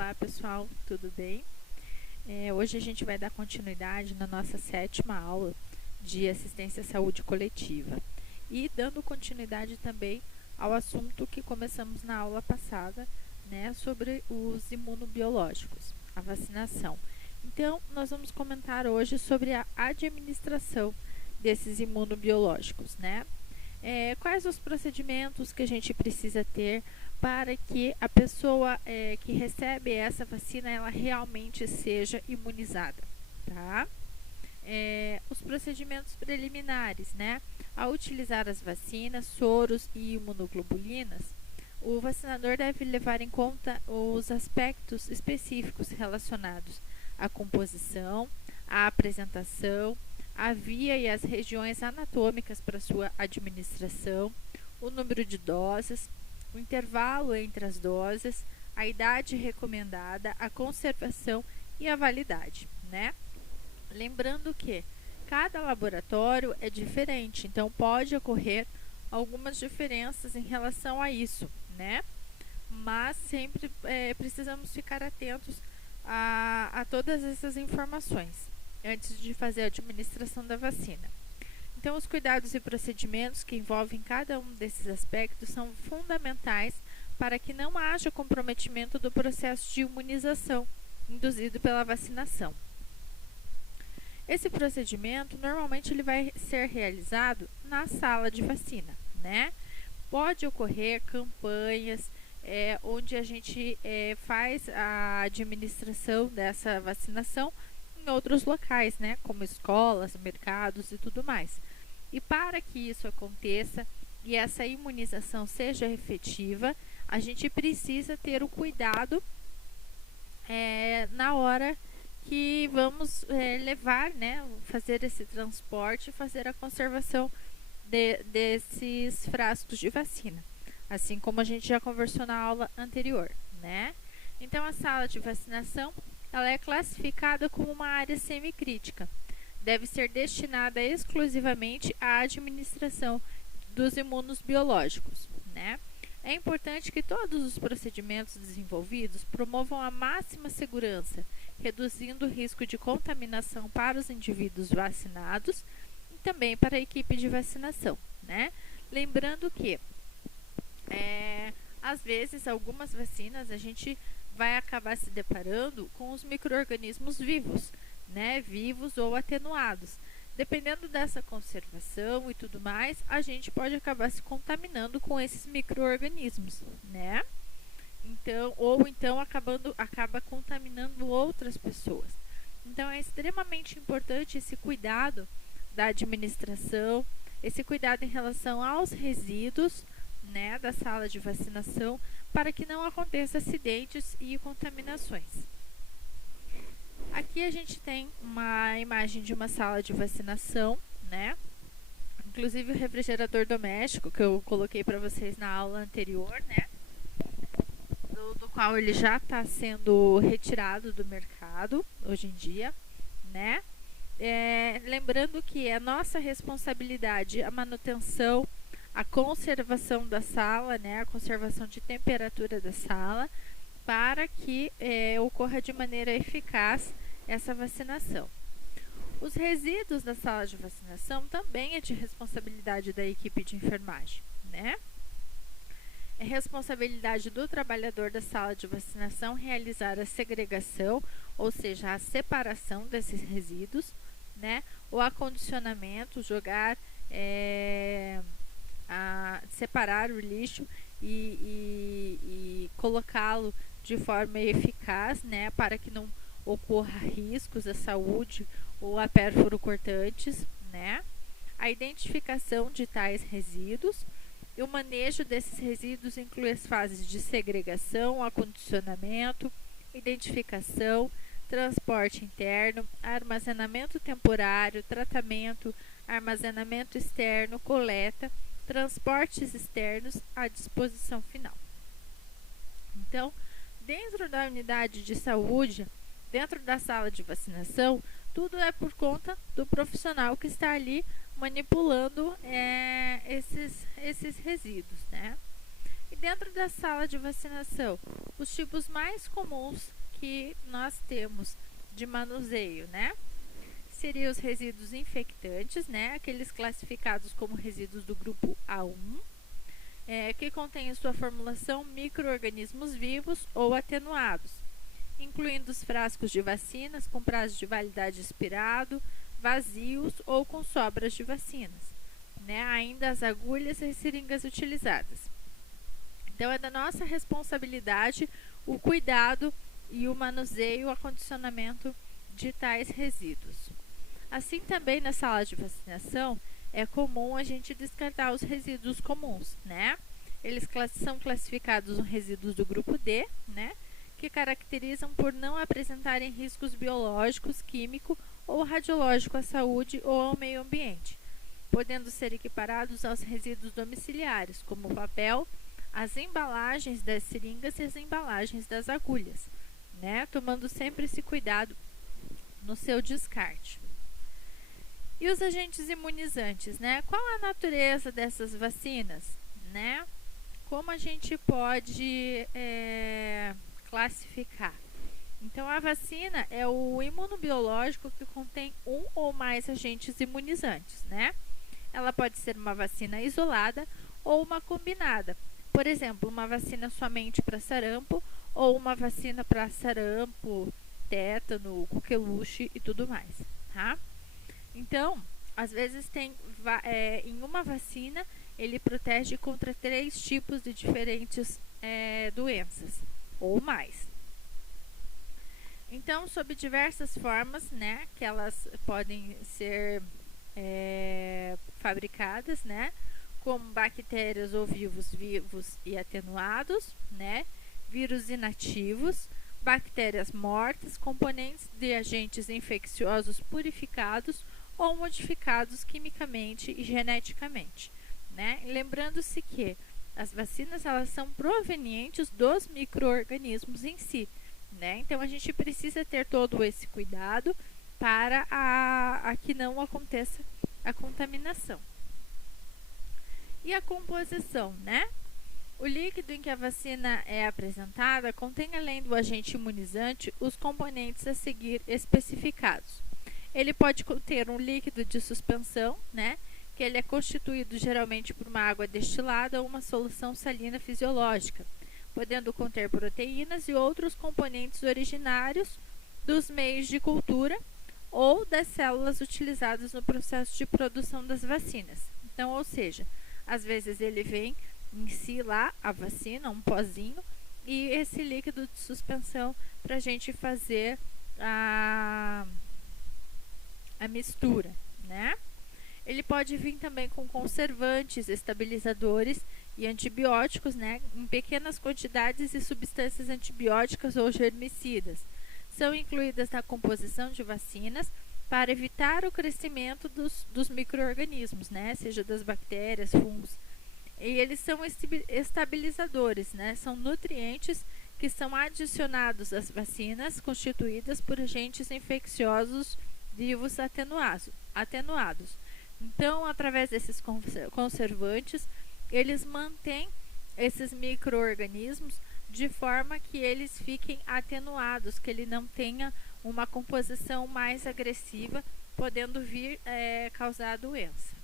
Olá pessoal, tudo bem? Hoje a gente vai dar continuidade na nossa 7ª aula de assistência à saúde coletiva e dando continuidade também ao assunto que começamos na aula passada, né, sobre os imunobiológicos, a vacinação. Então, nós vamos comentar hoje sobre a administração desses imunobiológicos, né? Quais os procedimentos que a gente precisa ter para que a pessoa que recebe essa vacina, ela realmente seja imunizada, tá? Os procedimentos preliminares, né? Ao utilizar as vacinas, soros e imunoglobulinas, o vacinador deve levar em conta os aspectos específicos relacionados à composição, à apresentação, a via e as regiões anatômicas para sua administração, o número de doses, o intervalo entre as doses, a idade recomendada, a conservação e a validade, né? Lembrando que cada laboratório é diferente, então pode ocorrer algumas diferenças em relação a isso, né? Mas sempre precisamos ficar atentos a todas essas informações antes de fazer a administração da vacina. Então, os cuidados e procedimentos que envolvem cada um desses aspectos são fundamentais para que não haja comprometimento do processo de imunização induzido pela vacinação. Esse procedimento, normalmente, ele vai ser realizado na sala de vacina, né? Pode ocorrer campanhas onde a gente faz a administração dessa vacinação em outros locais, né, como escolas, mercados e tudo mais. E para que isso aconteça e essa imunização seja efetiva, a gente precisa ter o cuidado na hora que vamos levar, né, fazer esse transporte, fazer a conservação desses frascos de vacina, assim como a gente já conversou na aula anterior, né? Então, a sala de vacinação ela é classificada como uma área semicrítica. Deve ser destinada exclusivamente à administração dos imunos biológicos, né? É importante que todos os procedimentos desenvolvidos promovam a máxima segurança, reduzindo o risco de contaminação para os indivíduos vacinados e também para a equipe de vacinação, né? Lembrando que, às vezes, algumas vacinas a gente vai acabar se deparando com os micro-organismos vivos, né, vivos ou atenuados. Dependendo dessa conservação e tudo mais, a gente pode acabar se contaminando com esses micro-organismos, né? Então acaba contaminando outras pessoas. Então é extremamente importante esse cuidado da administração, esse cuidado em relação aos resíduos, né, da sala de vacinação, para que não aconteça acidentes e contaminações. Aqui a gente tem uma imagem de uma sala de vacinação, né? Inclusive o refrigerador doméstico que eu coloquei para vocês na aula anterior, né? Do qual ele já está sendo retirado do mercado hoje em dia, né? Lembrando que é nossa responsabilidade a manutenção, a conservação da sala, né, a conservação de temperatura da sala, para que ocorra de maneira eficaz essa vacinação. Os resíduos da sala de vacinação também é de responsabilidade da equipe de enfermagem, né? É responsabilidade do trabalhador da sala de vacinação realizar a segregação, ou seja, a separação desses resíduos, né? O acondicionamento, jogar separar o lixo e colocá-lo de forma eficaz, né, para que não ocorra riscos à saúde ou a pérfuro cortantes, né? A identificação de tais resíduos e o manejo desses resíduos inclui as fases de segregação, acondicionamento, identificação, transporte interno, armazenamento temporário, tratamento, armazenamento externo, coleta, transportes externos à disposição final. Então, dentro da unidade de saúde, dentro da sala de vacinação, tudo é por conta do profissional que está ali manipulando esses resíduos, né? E dentro da sala de vacinação, os tipos mais comuns que nós temos de manuseio, né? Seriam os resíduos infectantes, né? Aqueles classificados como resíduos do grupo A1, que contêm em sua formulação micro-organismos vivos ou atenuados, incluindo os frascos de vacinas com prazo de validade expirado, vazios ou com sobras de vacinas, né? Ainda as agulhas e seringas utilizadas. Então, é da nossa responsabilidade o cuidado e o manuseio, o acondicionamento de tais resíduos. Assim, também na sala de vacinação, é comum a gente descartar os resíduos comuns, né? Eles são classificados em resíduos do grupo D, né? Que caracterizam por não apresentarem riscos biológicos, químico ou radiológico à saúde ou ao meio ambiente, podendo ser equiparados aos resíduos domiciliares, como o papel, as embalagens das seringas e as embalagens das agulhas, né? Tomando sempre esse cuidado no seu descarte. E os agentes imunizantes, né? Qual a natureza dessas vacinas, né? Como a gente pode classificar? Então, a vacina é o imunobiológico que contém um ou mais agentes imunizantes, né? Ela pode ser uma vacina isolada ou uma combinada. Por exemplo, uma vacina somente para sarampo ou uma vacina para sarampo, tétano, coqueluche e tudo mais, tá? Então, às vezes em uma vacina, ele protege contra 3 tipos de diferentes doenças, ou mais. Então, sob diversas formas, né, que elas podem ser fabricadas, né, como bactérias ou vivos e atenuados, né, vírus inativos, bactérias mortas, componentes de agentes infecciosos purificados ou modificados quimicamente e geneticamente, né? Lembrando-se que as vacinas elas são provenientes dos micro-organismos em si, né? Então a gente precisa ter todo esse cuidado para que não aconteça a contaminação. E a composição, né? O líquido em que a vacina é apresentada contém, além do agente imunizante, os componentes a seguir especificados. Ele pode conter um líquido de suspensão, né, que ele é constituído geralmente por uma água destilada ou uma solução salina fisiológica, podendo conter proteínas e outros componentes originários dos meios de cultura ou das células utilizadas no processo de produção das vacinas. Então, ou seja, às vezes ele vem em si lá, a vacina, um pozinho, e esse líquido de suspensão para a gente fazer a mistura, né? Ele pode vir também com conservantes, estabilizadores e antibióticos, né? Em pequenas quantidades e substâncias antibióticas ou germicidas. São incluídas na composição de vacinas para evitar o crescimento dos micro-organismos, né? Seja das bactérias, fungos. E eles são estabilizadores, né? São nutrientes que são adicionados às vacinas constituídas por agentes infecciosos vivos atenuados. Então, através desses conservantes, eles mantêm esses micro-organismos de forma que eles fiquem atenuados, que ele não tenha uma composição mais agressiva, podendo vir causar a doença.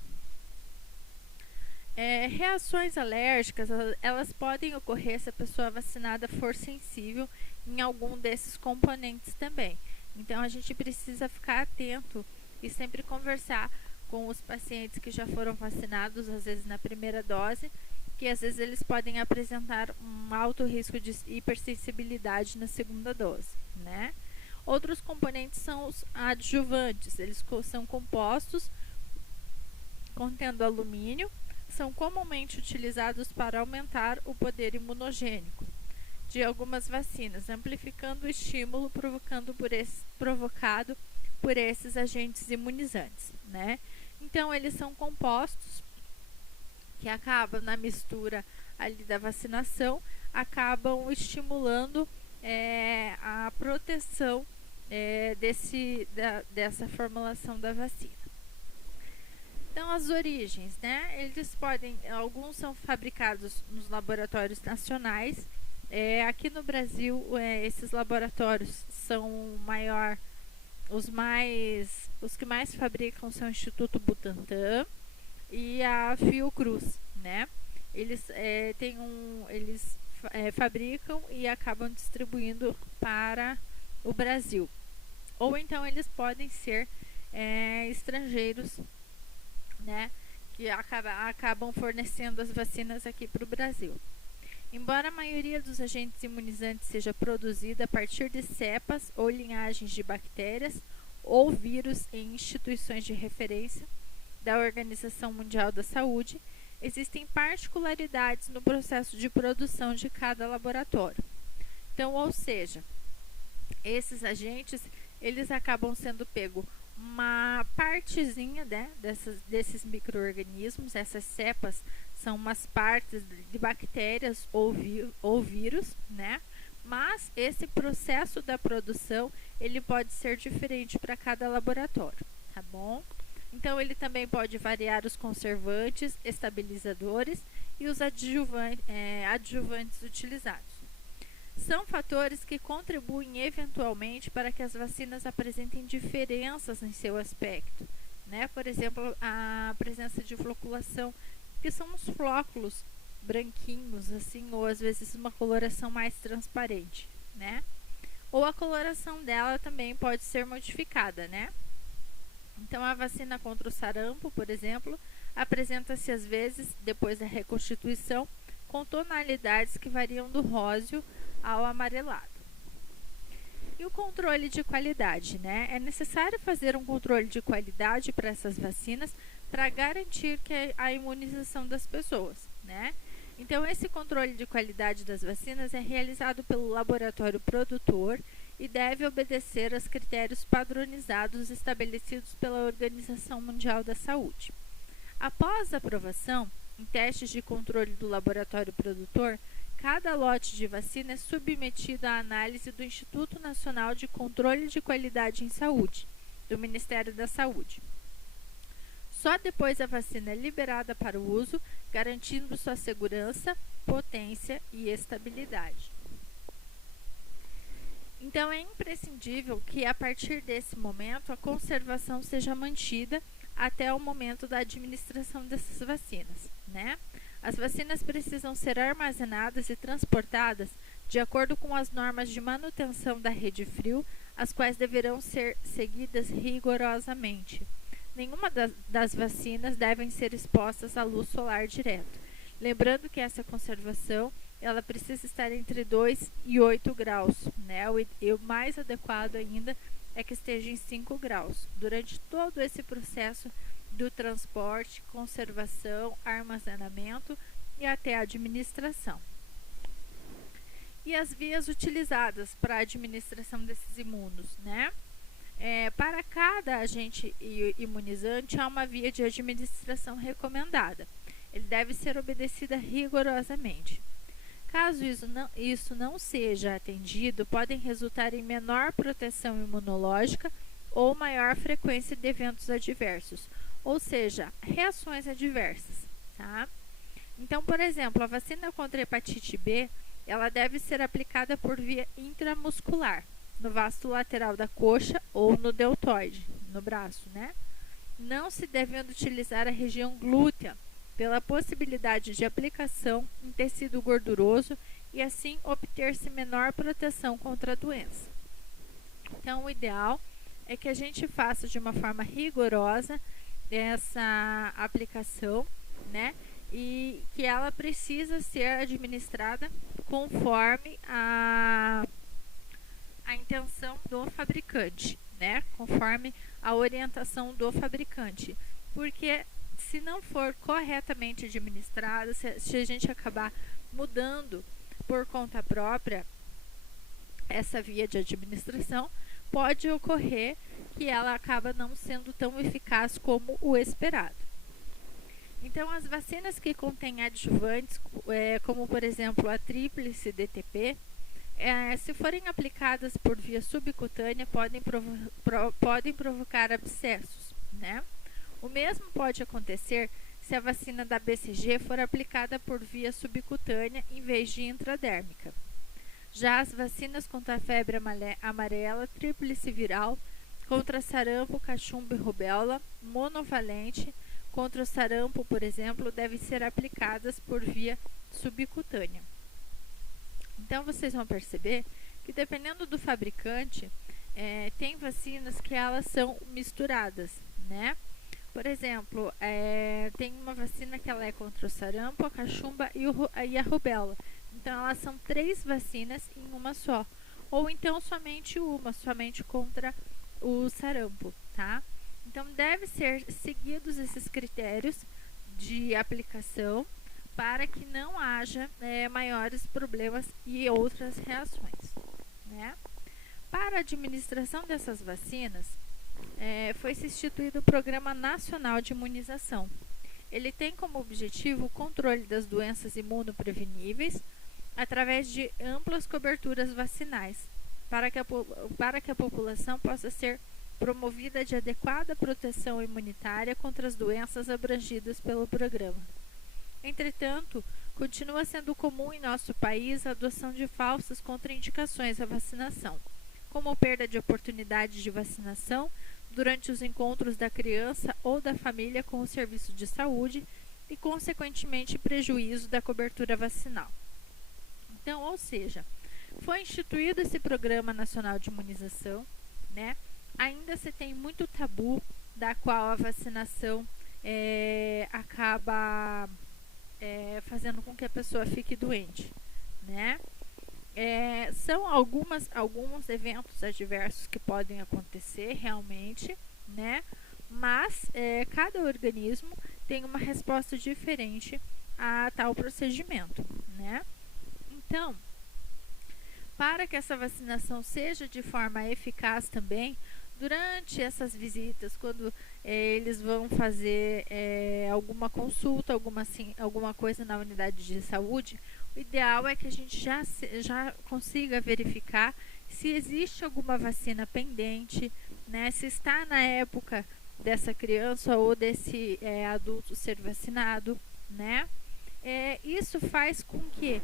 Reações alérgicas, elas podem ocorrer se a pessoa vacinada for sensível em algum desses componentes também. Então, a gente precisa ficar atento e sempre conversar com os pacientes que já foram vacinados, às vezes na primeira dose, que às vezes eles podem apresentar um alto risco de hipersensibilidade na segunda dose, né? Outros componentes são os adjuvantes, eles são compostos contendo alumínio, são comumente utilizados para aumentar o poder imunogênico de algumas vacinas, amplificando o estímulo provocado por esses agentes imunizantes, né? Então, eles são compostos que acabam na mistura ali da vacinação, acabam estimulando a proteção dessa formulação da vacina. Então, as origens, né? Alguns são fabricados nos laboratórios nacionais. Aqui no Brasil, esses laboratórios são os que mais fabricam são o Instituto Butantan e a Fiocruz, né? Eles fabricam e acabam distribuindo para o Brasil. Ou então eles podem ser estrangeiros, né? Que acabam fornecendo as vacinas aqui para o Brasil. Embora a maioria dos agentes imunizantes seja produzida a partir de cepas ou linhagens de bactérias ou vírus em instituições de referência da Organização Mundial da Saúde, existem particularidades no processo de produção de cada laboratório. Então, ou seja, esses agentes, eles acabam sendo pego uma partezinha, né, desses micro-organismos. Essas cepas são umas partes de bactérias ou vírus, né? Mas esse processo da produção, ele pode ser diferente para cada laboratório, tá bom? Então, ele também pode variar os conservantes, estabilizadores e os adjuvantes utilizados. São fatores que contribuem eventualmente para que as vacinas apresentem diferenças em seu aspecto, né? Por exemplo, a presença de floculação, que são os flóculos branquinhos, assim, ou às vezes uma coloração mais transparente, né? Ou a coloração dela também pode ser modificada, né? Então, a vacina contra o sarampo, por exemplo, apresenta-se às vezes, depois da reconstituição, com tonalidades que variam do róseo ao amarelado. E o controle de qualidade, né? É necessário fazer um controle de qualidade para essas vacinas para garantir a imunização das pessoas, né? Então, esse controle de qualidade das vacinas é realizado pelo laboratório produtor e deve obedecer aos critérios padronizados estabelecidos pela Organização Mundial da Saúde. Após a aprovação, em testes de controle do laboratório produtor, cada lote de vacina é submetido à análise do Instituto Nacional de Controle de Qualidade em Saúde, do Ministério da Saúde. Só depois a vacina é liberada para o uso, garantindo sua segurança, potência e estabilidade. Então, é imprescindível que, a partir desse momento, a conservação seja mantida até o momento da administração dessas vacinas, né? As vacinas precisam ser armazenadas e transportadas de acordo com as normas de manutenção da rede frio, as quais deverão ser seguidas rigorosamente. Nenhuma das vacinas devem ser expostas à luz solar direta. Lembrando que essa conservação ela precisa estar entre 2 e 8 graus, né? O mais adequado ainda é que esteja em 5 graus. Durante todo esse processo do transporte, conservação, armazenamento e até a administração. E as vias utilizadas para a administração desses imunos, né? Para cada agente imunizante, há uma via de administração recomendada. Ele deve ser obedecida rigorosamente. Caso isso não seja atendido, podem resultar em menor proteção imunológica ou maior frequência de eventos adversos, ou seja, reações adversas, tá? Então, por exemplo, a vacina contra a hepatite B, ela deve ser aplicada por via intramuscular, no vasto lateral da coxa ou no deltoide, no braço, né? Não se devendo utilizar a região glútea, pela possibilidade de aplicação em tecido gorduroso e assim obter-se menor proteção contra a doença. Então, o ideal é que a gente faça de uma forma rigorosa essa aplicação, né? E que ela precisa ser administrada conforme a intenção do fabricante, né? Conforme a orientação do fabricante. Porque se não for corretamente administrada, se a gente acabar mudando por conta própria essa via de administração, pode ocorrer que ela acaba não sendo tão eficaz como o esperado. Então, as vacinas que contêm adjuvantes, como por exemplo a tríplice DTP, se forem aplicadas por via subcutânea, podem provocar abscessos, né? O mesmo pode acontecer se a vacina da BCG for aplicada por via subcutânea em vez de intradérmica. Já as vacinas contra a febre amarela, tríplice viral, contra sarampo, cachumba e rubéola, monovalente, contra o sarampo, por exemplo, devem ser aplicadas por via subcutânea. Então, vocês vão perceber que, dependendo do fabricante, tem vacinas que elas são misturadas, né? Por exemplo, tem uma vacina que ela é contra o sarampo, a cachumba e a rubéola. Então, elas são 3 vacinas em uma só. Ou então, somente uma, somente contra o sarampo, tá? Então, deve ser seguidos esses critérios de aplicação para que não haja maiores problemas e outras reações, né? Para a administração dessas vacinas, foi-se instituído o Programa Nacional de Imunização. Ele tem como objetivo o controle das doenças imunopreveníveis através de amplas coberturas vacinais, para que a população possa ser promovida de adequada proteção imunitária contra as doenças abrangidas pelo programa. Entretanto, continua sendo comum em nosso país a adoção de falsas contraindicações à vacinação, como perda de oportunidade de vacinação durante os encontros da criança ou da família com o serviço de saúde e, consequentemente, prejuízo da cobertura vacinal. Então, ou seja, foi instituído esse Programa Nacional de Imunização, né? Ainda se tem muito tabu da qual a vacinação acaba fazendo com que a pessoa fique doente, né? São alguns eventos adversos que podem acontecer realmente, né? Mas cada organismo tem uma resposta diferente a tal procedimento, né? Então, para que essa vacinação seja de forma eficaz também, durante essas visitas, quando eles vão fazer alguma consulta, alguma coisa na unidade de saúde, o ideal é que a gente já consiga verificar se existe alguma vacina pendente, né, se está na época dessa criança ou desse adulto ser vacinado, né? Isso faz com que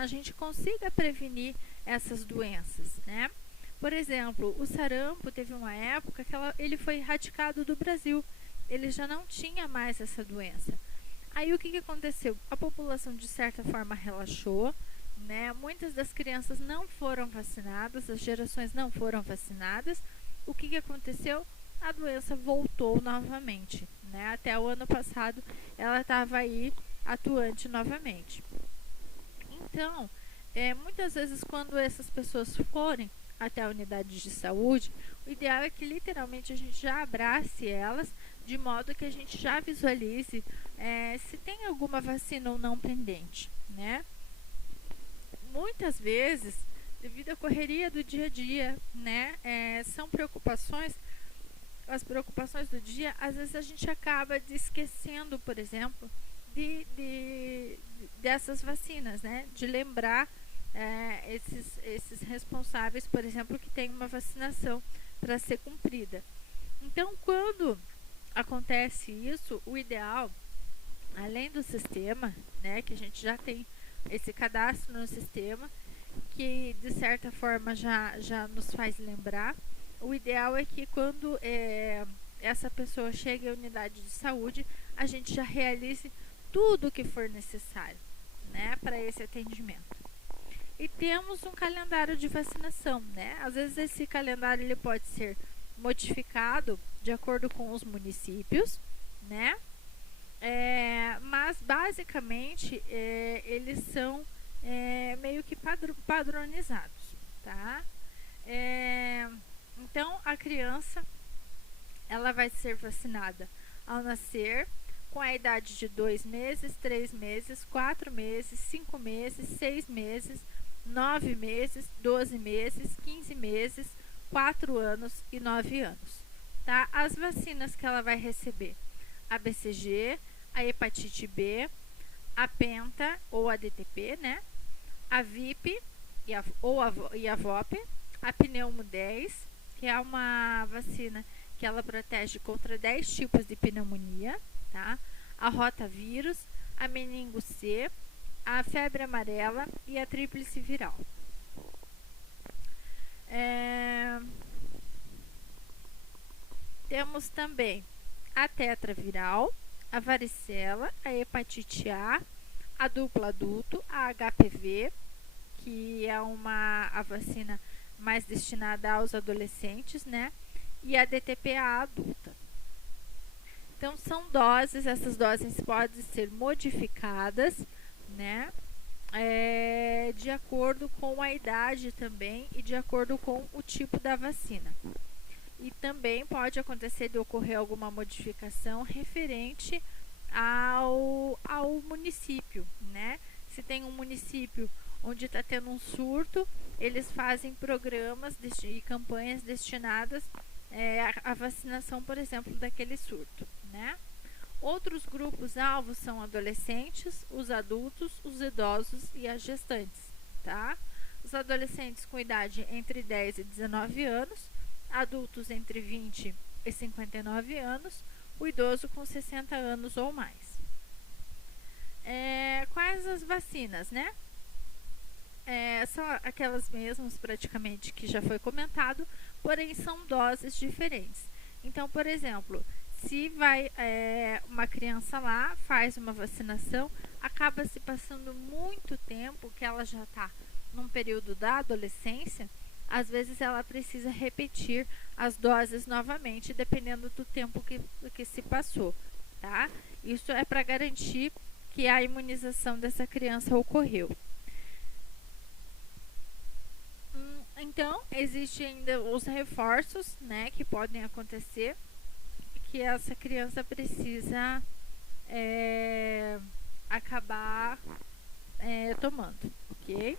a gente consiga prevenir essas doenças, né? Por exemplo, o sarampo teve uma época que ele foi erradicado do Brasil. Ele já não tinha mais essa doença. Aí o que aconteceu? A população de certa forma relaxou, né? Muitas das crianças não foram vacinadas, as gerações não foram vacinadas. O que aconteceu? A doença voltou novamente, né? Até o ano passado ela estava aí atuante novamente. Então, muitas vezes quando essas pessoas forem até a unidade de saúde, o ideal é que literalmente a gente já abrace elas, de modo que a gente já visualize se tem alguma vacina ou não pendente, né? Muitas vezes, devido à correria do dia a dia, né, são preocupações, as preocupações do dia, às vezes a gente acaba esquecendo, por exemplo, dessas vacinas, né, de lembrar esses responsáveis, por exemplo, que tem uma vacinação para ser cumprida. Então, quando acontece isso, o ideal, além do sistema, né, que a gente já tem esse cadastro no sistema, que de certa forma já nos faz lembrar, o ideal é que quando essa pessoa chegue à unidade de saúde, a gente já realize tudo o que for necessário, né, para esse atendimento. E temos um calendário de vacinação, né? Às vezes esse calendário ele pode ser modificado de acordo com os municípios, né? Mas basicamente eles são meio que padronizados, tá? Então a criança ela vai ser vacinada ao nascer, com a idade de 2 meses, 3 meses, 4 meses, 5 meses, 6 meses, 9 meses, 12 meses, 15 meses, 4 anos e 9 anos. Tá? As vacinas que ela vai receber: a BCG, a hepatite B, a Penta ou a DTP, né? A VIP e a VOP, a Pneumo 10, que é uma vacina que que ela protege contra 10 tipos de pneumonia, tá? A rotavírus, a meningo C, a febre amarela e a tríplice viral. Temos também a tetraviral, a varicela, a hepatite a duplo adulto, a HPV, que é a vacina mais destinada aos adolescentes, né? E a DTPA adulta. Então, são doses, essas doses podem ser modificadas, né? De acordo com a idade também e de acordo com o tipo da vacina. E também pode acontecer de ocorrer alguma modificação referente ao município, né? Se tem um município onde está tendo um surto, eles fazem programas e campanhas destinadas à vacinação, por exemplo, daquele surto, né? Outros grupos-alvos são adolescentes, os adultos, os idosos e as gestantes, tá? Os adolescentes com idade entre 10 e 19 anos, adultos entre 20 e 59 anos, o idoso com 60 anos ou mais. Quais as vacinas, né? São aquelas mesmas praticamente que já foi comentado, porém são doses diferentes. Então, por exemplo, se vai uma criança lá, faz uma vacinação, acaba se passando muito tempo que ela já está num período da adolescência, às vezes ela precisa repetir as doses novamente, dependendo do tempo que se passou, tá? Isso é para garantir que a imunização dessa criança ocorreu. Então, existem ainda os reforços, né, que podem acontecer, que essa criança precisa acabar tomando, ok?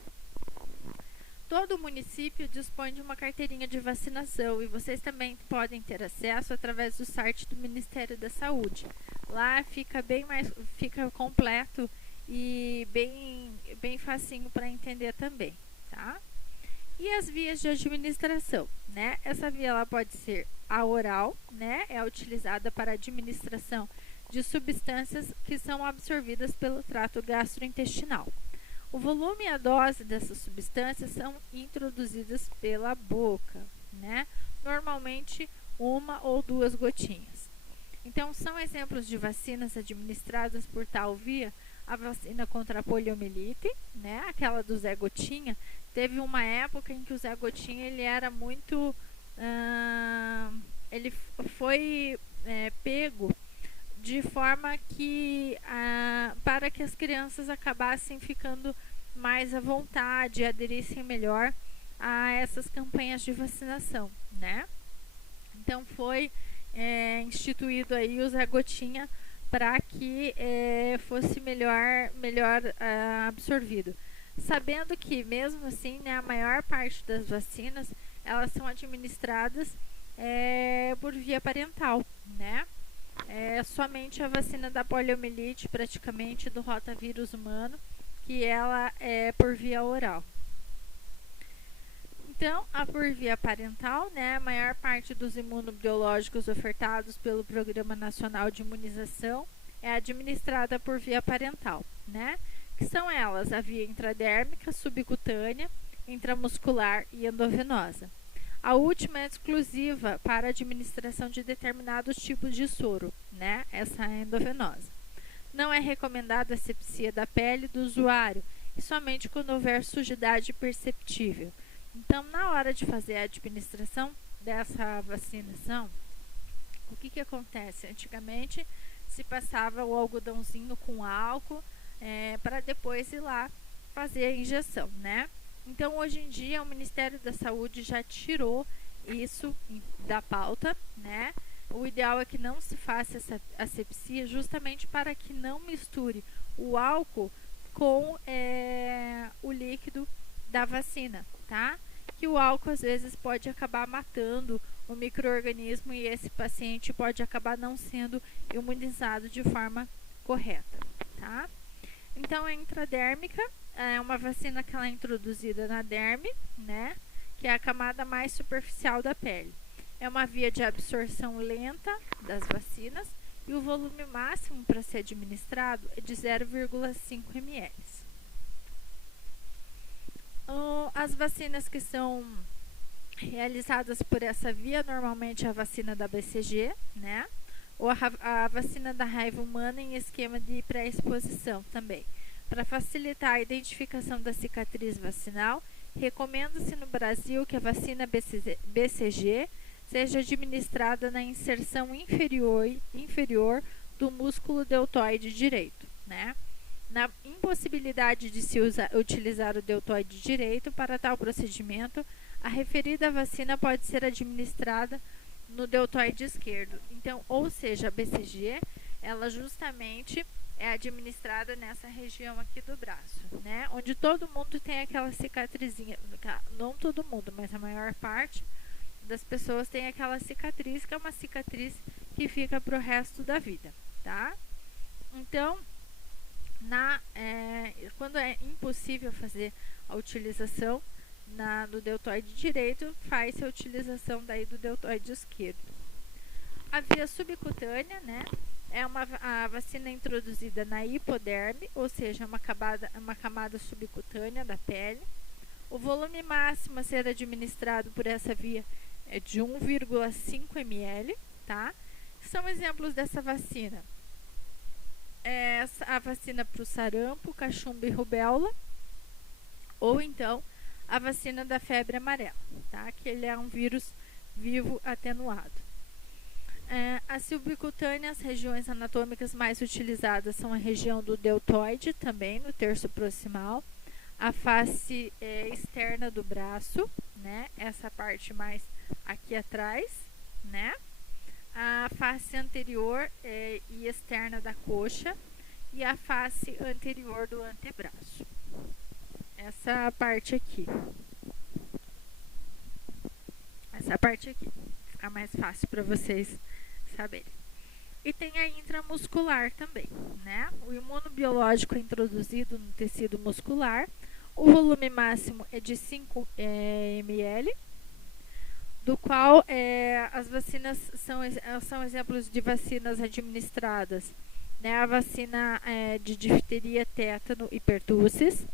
Todo município dispõe de uma carteirinha de vacinação e vocês também podem ter acesso através do site do Ministério da Saúde. Lá fica fica completo e bem facinho para entender também, tá? E as vias de administração, né? Essa via ela pode ser a oral, né? É utilizada para a administração de substâncias que são absorvidas pelo trato gastrointestinal. O volume e a dose dessas substâncias são introduzidas pela boca, né? Normalmente 1 ou 2 gotinhas. Então, são exemplos de vacinas administradas por tal via: a vacina contra a poliomielite, né? Aquela do Zé Gotinha. Teve uma época em que o Zé Gotinha ele era muito... ele foi pego de forma que para que as crianças acabassem ficando mais à vontade, aderissem melhor a essas campanhas de vacinação, né? Então foi instituído aí o Zé Gotinha para que fosse melhor absorvido. Sabendo que mesmo assim, né, a maior parte das vacinas elas são administradas por via parental, né? Somente a vacina da poliomielite, praticamente do rotavírus humano, que ela é por via oral. Então, a por via parental, né, a maior parte dos imunobiológicos ofertados pelo Programa Nacional de Imunização é administrada por via parental, né? Que são elas a via intradérmica, subcutânea, intramuscular e endovenosa. A última é exclusiva para a administração de determinados tipos de soro, né? Essa é endovenosa. Não é recomendada a asepsia da pele do usuário e somente quando houver sujidade perceptível. Então, na hora de fazer a administração dessa vacinação, o que acontece? Antigamente se passava o algodãozinho com álcool para depois ir lá fazer a injeção, né? Então, hoje em dia, o Ministério da Saúde já tirou isso da pauta, né? O ideal é que não se faça essa asepsia, justamente para que não misture o álcool com o líquido da vacina, tá? Que o álcool, às vezes, pode acabar matando o micro-organismo e esse paciente pode acabar não sendo imunizado de forma correta, tá? Então, a intradérmica é uma vacina que ela é introduzida na derme, né? Que é a camada mais superficial da pele. é uma via de absorção lenta das vacinas e o volume máximo para ser administrado é de 0,5 ml. As vacinas que são realizadas por essa via, normalmente a vacina da BCG, né? Ou a vacina da raiva humana em esquema de pré-exposição também. Para facilitar a identificação da cicatriz vacinal, recomenda-se no Brasil que a vacina BCG seja administrada na inserção inferior do músculo deltoide direito, né? Na impossibilidade de se utilizar o deltoide direito para tal procedimento, a referida vacina pode ser administrada no deltoide esquerdo. Então, ou seja, a BCG, ela justamente é administrada nessa região aqui do braço, né? Onde todo mundo tem aquela cicatrizinha, não todo mundo, mas a maior parte das pessoas tem aquela cicatriz, que é uma cicatriz que fica para o resto da vida, tá? Então, quando é impossível fazer a utilização do deltoide direito, faz-se a utilização daí do deltoide esquerdo. A via subcutânea, né, é a vacina introduzida na hipoderme, ou seja, uma camada subcutânea da pele. O volume máximo a ser administrado por essa via é de 1,5 ml, tá? São exemplos dessa vacina. A vacina para o sarampo, cachumba e rubéola, ou então a vacina da febre amarela, tá? Que ele é um vírus vivo atenuado. As subcutâneas, regiões anatômicas mais utilizadas são a região do deltoide, também no terço proximal, a face externa do braço, né? Essa parte mais aqui atrás, né? A face anterior e externa da coxa e a face anterior do antebraço. Essa parte aqui. Essa parte aqui. Fica mais fácil para vocês saberem. E tem a intramuscular também, né? O imunobiológico é introduzido no tecido muscular. O volume máximo é de 5 ml, do qual as vacinas são exemplos de vacinas administradas, né? A vacina de difteria, tétano e pertussis,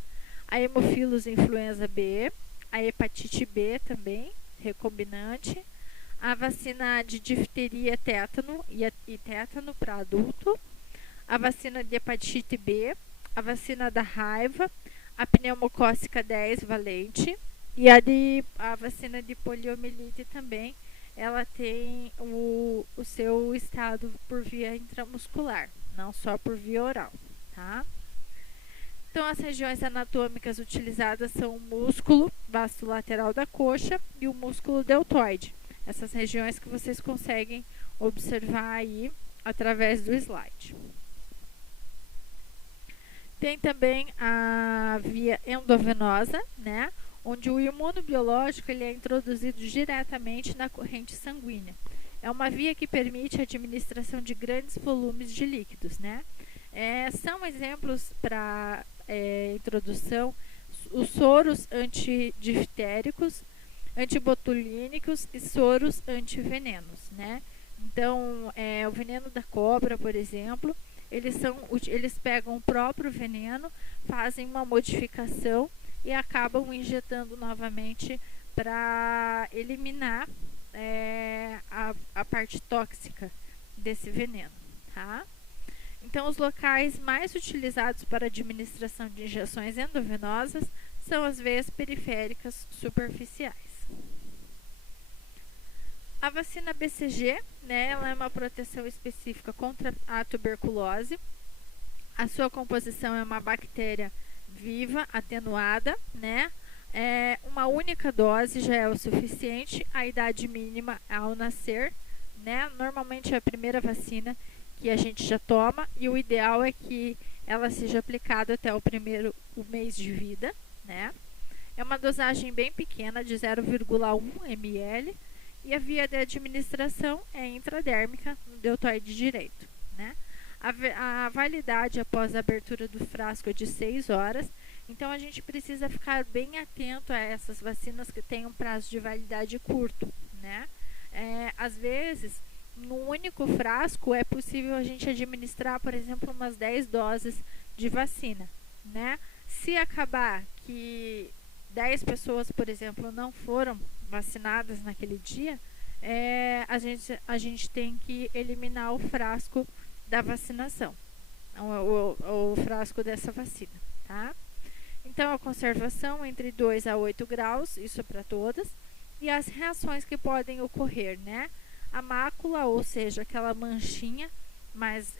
a hemofilus influenza B, a hepatite B também, recombinante, a vacina de difteria, tétano e tétano para adulto, a vacina de hepatite B, a vacina da raiva, a pneumocócica 10 valente e a vacina de poliomielite também. Ela tem o seu estado por via intramuscular, não só por via oral, tá? Então, as regiões anatômicas utilizadas são o músculo vasto lateral da coxa e o músculo deltoide. Essas regiões que vocês conseguem observar aí através do slide. Tem também a via endovenosa, né? Onde o imunobiológico ele é introduzido diretamente na corrente sanguínea. É uma via que permite a administração de grandes volumes de líquidos, né? São exemplos para introdução os soros antidiftéricos, antibotulínicos e soros antivenenos, né? Então, o veneno da cobra, por exemplo, eles pegam o próprio veneno, fazem uma modificação e acabam injetando novamente para eliminar a parte tóxica desse veneno, tá? Então, os locais mais utilizados para administração de injeções endovenosas são as veias periféricas superficiais. A vacina BCG, né, ela é uma proteção específica contra a tuberculose. A sua composição é uma bactéria viva, atenuada, né? Uma única dose já é o suficiente. A idade mínima ao nascer, né? Normalmente é a primeira vacina que a gente já toma e o ideal é que ela seja aplicada até o mês de vida, né? É uma dosagem bem pequena, de 0,1 ml, e a via de administração é intradérmica no deltoide direito, né? A validade após a abertura do frasco é de 6 horas, então a gente precisa ficar bem atento a essas vacinas que têm um prazo de validade curto, né? Às vezes, no único frasco é possível a gente administrar, por exemplo, umas 10 doses de vacina, né? Se acabar que 10 pessoas, por exemplo, não foram vacinadas naquele dia, a gente tem que eliminar o frasco da vacinação, o frasco dessa vacina, tá? Então, a conservação entre 2 a 8 graus, isso é para todas, e as reações que podem ocorrer, né? A mácula, ou seja, aquela manchinha mais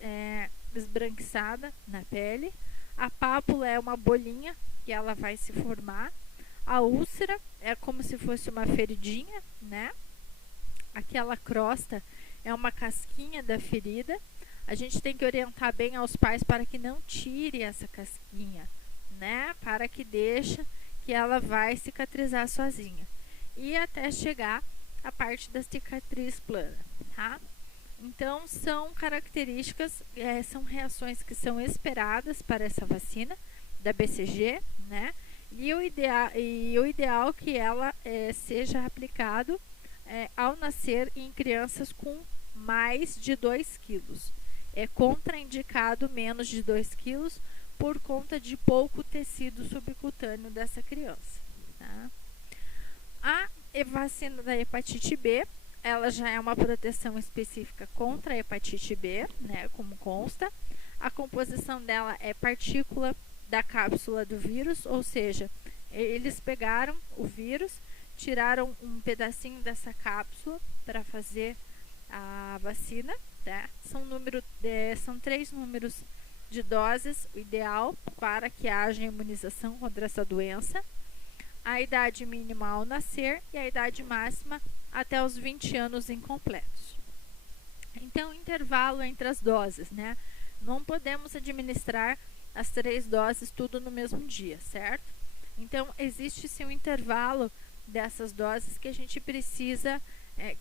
esbranquiçada na pele. A pápula é uma bolinha que ela vai se formar. A úlcera é como se fosse uma feridinha, né? Aquela crosta é uma casquinha da ferida. A gente tem que orientar bem aos pais para que não tire essa casquinha, né? Para que deixe que ela vai cicatrizar sozinha. E até chegar à parte da cicatriz plana, tá? Então, são características, são reações que são esperadas para essa vacina da BCG, né? E o ideal é que ela seja aplicado ao nascer em crianças com mais de 2 quilos. É contraindicado menos de 2 quilos por conta de pouco tecido subcutâneo dessa criança, tá? A vacina da hepatite B, ela já é uma proteção específica contra a hepatite B, né, como consta. A composição dela é partícula da cápsula do vírus, ou seja, eles pegaram o vírus, tiraram um pedacinho dessa cápsula para fazer a vacina, tá? São 3 números de doses, o ideal para que haja imunização contra essa doença. A idade mínima ao nascer e a idade máxima até os 20 anos incompletos. Então, intervalo entre as doses, né? Não podemos administrar as 3 doses tudo no mesmo dia, certo? Então, existe sim um intervalo dessas doses que a gente precisa,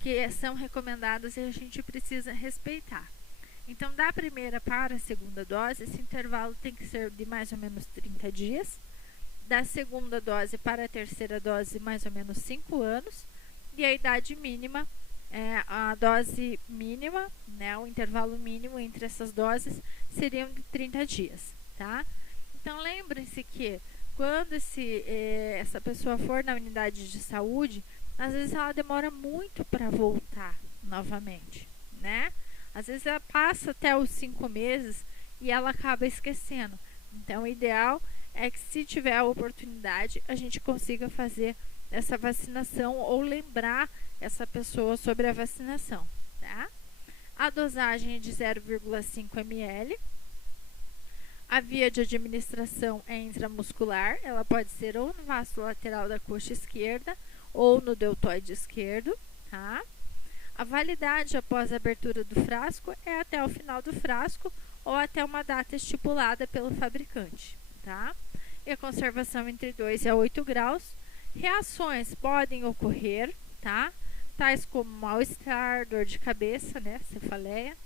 que são recomendadas e a gente precisa respeitar. Então, da primeira para a segunda dose, esse intervalo tem que ser de mais ou menos 30 dias. Da segunda dose para a terceira dose, mais ou menos 5 anos. E a idade mínima, a dose mínima, né, o intervalo mínimo entre essas doses seriam de 30 dias, tá? Então, lembrem-se que quando essa pessoa for na unidade de saúde, às vezes ela demora muito para voltar novamente, né? Às vezes ela passa até os 5 meses e ela acaba esquecendo. Então, o ideal é que, se tiver a oportunidade, a gente consiga fazer essa vacinação ou lembrar essa pessoa sobre a vacinação, tá? A dosagem é de 0,5 ml. A via de administração é intramuscular, ela pode ser ou no vaso lateral da coxa esquerda ou no deltoide esquerdo, tá? A validade após a abertura do frasco é até o final do frasco ou até uma data estipulada pelo fabricante, tá? E a conservação entre 2 a 8 graus. Reações podem ocorrer, tá? Tais como mal-estar, dor de cabeça, né? Cefaleia.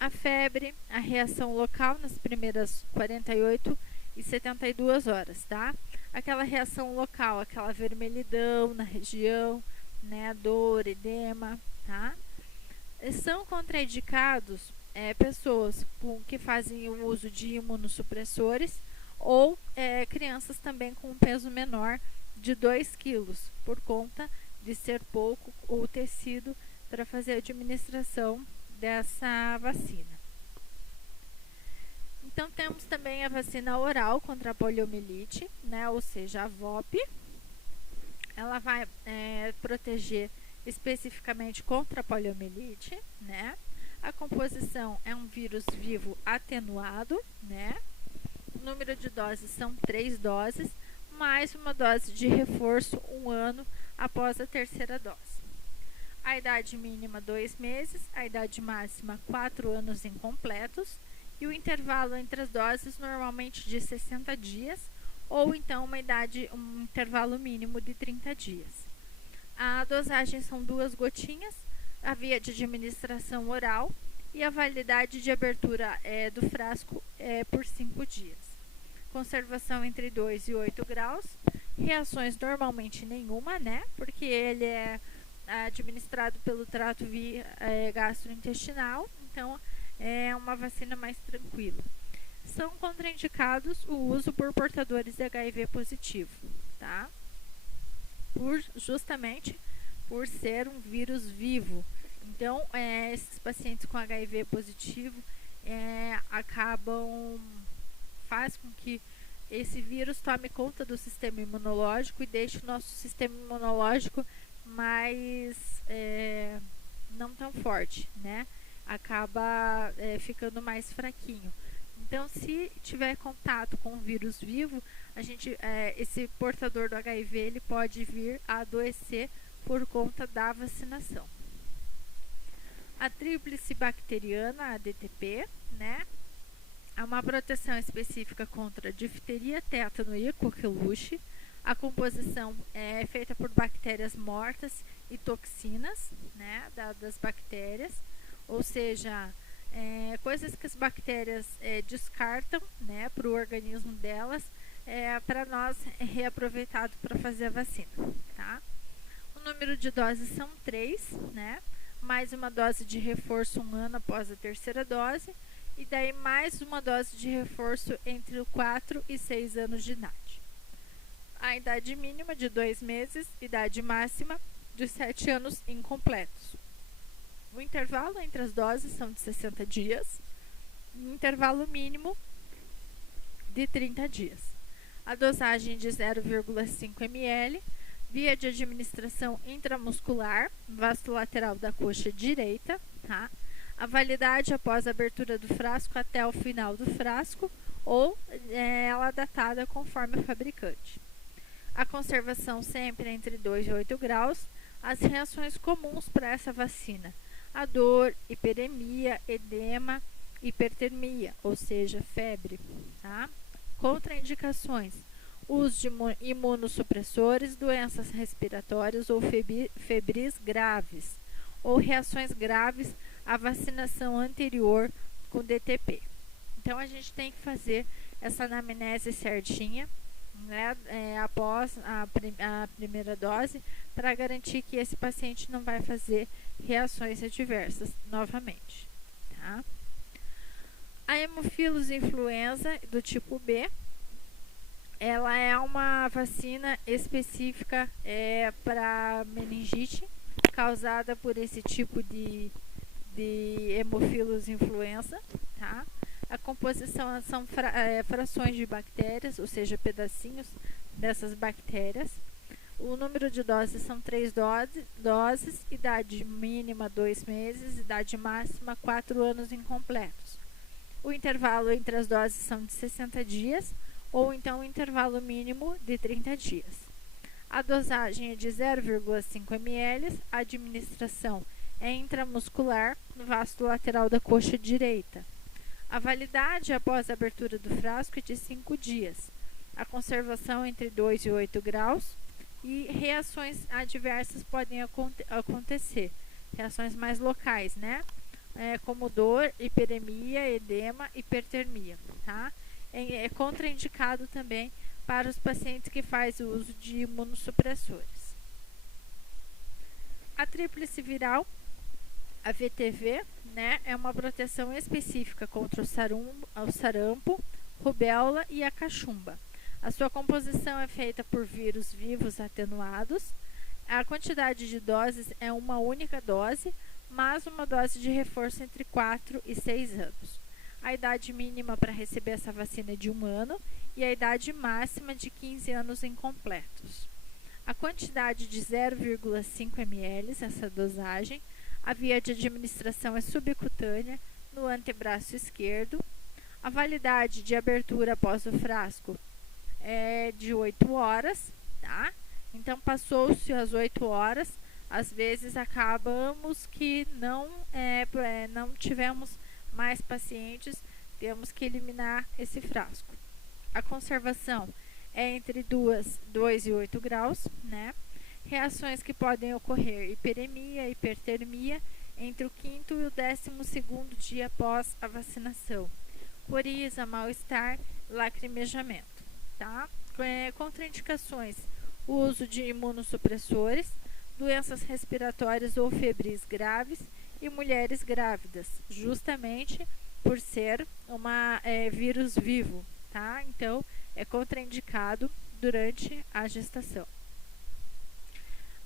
A febre, a reação local nas primeiras 48 e 72 horas, tá? Aquela reação local, aquela vermelhidão na região, né? Dor, edema, tá? São contraindicados pessoas que fazem o uso de imunossupressores ou crianças também com um peso menor de 2 quilos, por conta de ser pouco o tecido para fazer a administração dessa vacina. Então, temos também a vacina oral contra a poliomielite, né, ou seja, a VOP. Ela vai proteger especificamente contra a poliomielite, né? A composição é um vírus vivo atenuado, né? O número de doses são 3 doses, mais uma dose de reforço 1 ano após a terceira dose. A idade mínima 2 meses, a idade máxima 4 anos incompletos e o intervalo entre as doses normalmente de 60 dias ou então um intervalo mínimo de 30 dias. A dosagem são 2 gotinhas, a via de administração oral e a validade de abertura do frasco é por 5 dias. Conservação entre 2 e 8 graus, reações normalmente nenhuma, né? Porque ele é administrado pelo trato gastrointestinal, então é uma vacina mais tranquila. São contraindicados o uso por portadores de HIV positivo, tá? Justamente por ser um vírus vivo. Então, esses pacientes com HIV positivo faz com que esse vírus tome conta do sistema imunológico e deixe o nosso sistema imunológico mais não tão forte, né? Acaba ficando mais fraquinho. Então, se tiver contato com o vírus vivo, esse portador do HIV ele pode vir a adoecer por conta da vacinação. A tríplice bacteriana, a DTP, né? É uma proteção específica contra difteria, tétano e coqueluche. A composição é feita por bactérias mortas e toxinas, né, das bactérias, ou seja, coisas que as bactérias descartam, né, para o organismo delas, para nós reaproveitado para fazer a vacina, tá? O número de doses são 3, né, mais uma dose de reforço 1 ano após a terceira dose, e daí mais uma dose de reforço entre 4 e 6 anos de idade. A idade mínima de 2 meses, idade máxima de 7 anos incompletos. O intervalo entre as doses são de 60 dias, e o intervalo mínimo de 30 dias. A dosagem de 0,5 ml, via de administração intramuscular, vasto lateral da coxa direita, tá? A validade após a abertura do frasco até o final do frasco, ou ela datada conforme o fabricante. A conservação sempre entre 2 e 8 graus. As reações comuns para essa vacina: a dor, hiperemia, edema, hipertermia, ou seja, febre. Tá? Contraindicações: uso de imunossupressores, doenças respiratórias ou febris graves, ou reações graves à vacinação anterior com DTP. Então, a gente tem que fazer essa anamnese certinha, né, após a primeira dose, para garantir que esse paciente não vai fazer reações adversas novamente. Tá? A Haemophilus influenza do tipo B, ela é uma vacina específica para meningite, causada por esse tipo de Haemophilus influenza, tá? A composição são frações de bactérias, ou seja, pedacinhos dessas bactérias. O número de doses são 3 doses, idade mínima 2 meses, idade máxima 4 anos incompletos. O intervalo entre as doses são de 60 dias, ou então o intervalo mínimo de 30 dias. A dosagem é de 0,5 ml, a administração é intramuscular no vasto lateral da coxa direita. A validade após a abertura do frasco é de 5 dias. A conservação entre 2 e 8 graus. E reações adversas podem acontecer. Reações mais locais, né? Como dor, hiperemia, edema, hipertermia. Tá? É contraindicado também para os pacientes que fazem o uso de imunossupressores. A tríplice viral, a VTV, né, é uma proteção específica contra o sarampo, rubéola e a cachumba. A sua composição é feita por vírus vivos atenuados. A quantidade de doses é uma única dose, mas uma dose de reforço entre 4 e 6 anos. A idade mínima para receber essa vacina é de 1 ano e a idade máxima de 15 anos incompletos. A quantidade de 0,5 ml, essa dosagem, a via de administração é subcutânea no antebraço esquerdo. A validade de abertura após o frasco é de 8 horas, tá? Então, passou-se as 8 horas, às vezes acabamos que não tivemos mais pacientes, temos que eliminar esse frasco. A conservação é entre 2 e 8 graus, né? Reações que podem ocorrer: hiperemia, hipertermia, entre o 5º e o 12º dia após a vacinação. Coriza, mal-estar, lacrimejamento. Tá? Contraindicações: o uso de imunossupressores, doenças respiratórias ou febris graves e mulheres grávidas, justamente por ser vírus vivo, tá? Então, é contraindicado durante a gestação.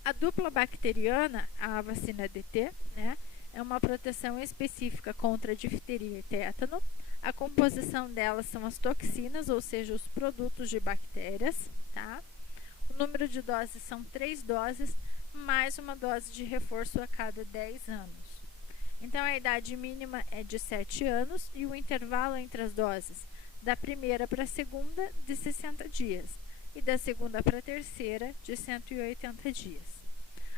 A dupla bacteriana, a vacina DT, né, é uma proteção específica contra difteria e tétano. A composição delas são as toxinas, ou seja, os produtos de bactérias, tá? O número de doses são 3 doses, mais uma dose de reforço a cada 10 anos. Então, a idade mínima é de 7 anos e o intervalo entre as doses da primeira para a segunda de 60 dias e da segunda para a terceira de 180 dias.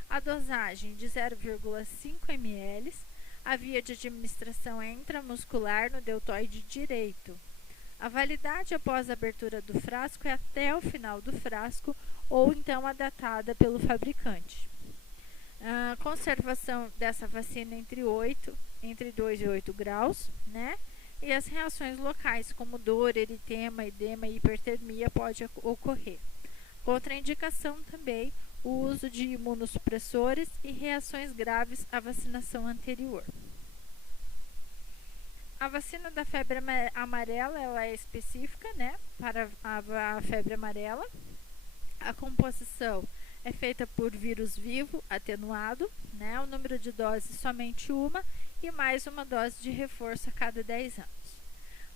A dosagem de 0,5 ml, a via de administração é intramuscular no deltoide direito. A validade após a abertura do frasco é até o final do frasco ou então a datada pelo fabricante. A conservação dessa vacina entre 2 e 8 graus, né? E as reações locais, como dor, eritema, edema e hipertermia, pode ocorrer. Contraindicação também, o uso de imunossupressores e reações graves à vacinação anterior. A vacina da febre amarela ela é específica, né, para a febre amarela. A composição é feita por vírus vivo atenuado, né, o número de doses somente uma e mais uma dose de reforço a cada 10 anos.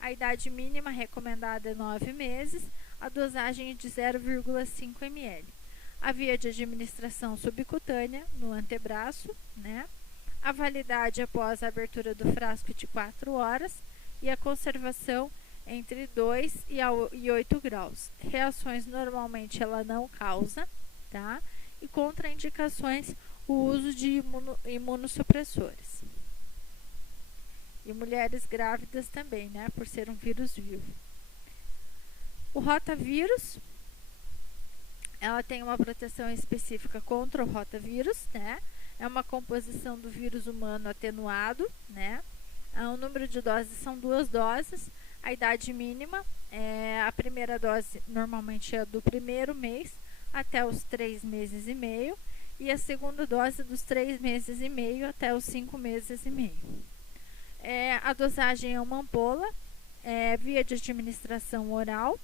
A idade mínima recomendada é 9 meses, a dosagem é de 0,5 ml. A via de administração subcutânea no antebraço, né? A validade após a abertura do frasco de 4 horas e a conservação entre 2 e 8 graus. Reações normalmente ela não causa, tá? E contraindicações, o uso de imunossupressores. E mulheres grávidas também, né? Por ser um vírus vivo. O rotavírus, ela tem uma proteção específica contra o rotavírus, né? É uma composição do vírus humano atenuado, né? O número de doses são 2 doses. A idade mínima, a primeira dose normalmente é do primeiro mês até os 3 meses e meio. E a segunda dose dos 3 meses e meio até os 5 meses e meio. A dosagem é uma ampola, via de administração oral.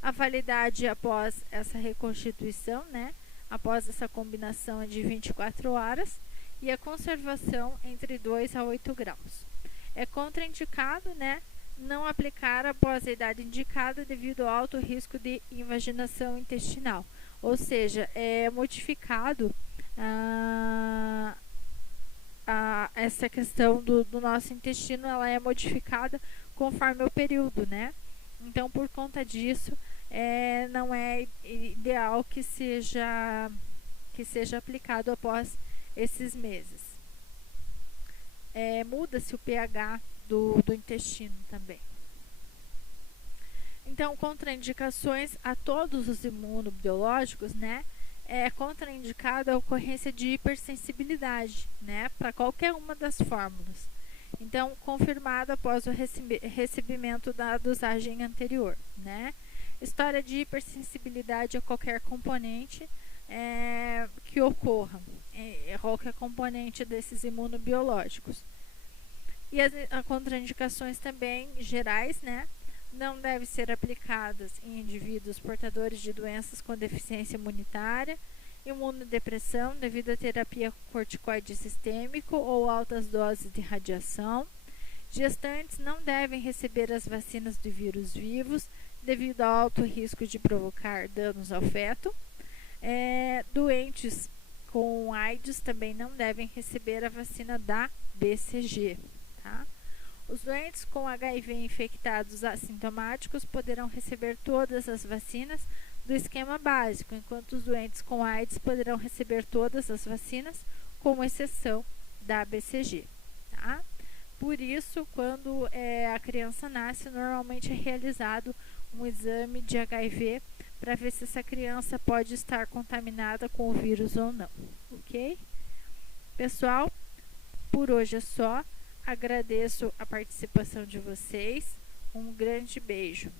A validade após essa reconstituição, né? Após essa combinação é de 24 horas e a conservação entre 2 a 8 graus. É contraindicado, né, não aplicar após a idade indicada devido ao alto risco de invaginação intestinal, ou seja, é modificado essa questão do nosso intestino, ela é modificada conforme o período, né? Então, por conta disso, não é ideal que seja aplicado após esses meses. Muda-se o pH do intestino também. Então, contraindicações a todos os imunobiológicos, né? É contraindicada a ocorrência de hipersensibilidade, né? Para qualquer uma das fórmulas. Então, confirmado após o recebimento da dosagem anterior, né? História de hipersensibilidade a qualquer componente que ocorra, qualquer componente desses imunobiológicos. E as contraindicações também gerais, né? Não devem ser aplicadas em indivíduos portadores de doenças com deficiência imunitária, imunodepressão devido a terapia corticoide sistêmico ou altas doses de radiação. Gestantes não devem receber as vacinas de vírus vivos devido ao alto risco de provocar danos ao feto. Doentes com AIDS também não devem receber a vacina da BCG. Tá? Os doentes com HIV infectados assintomáticos poderão receber todas as vacinas do esquema básico, enquanto os doentes com AIDS poderão receber todas as vacinas, com exceção da BCG. Tá? Por isso, quando a criança nasce, normalmente é realizado um exame de HIV para ver se essa criança pode estar contaminada com o vírus ou não, ok? Pessoal, por hoje é só. Agradeço a participação de vocês. Um grande beijo.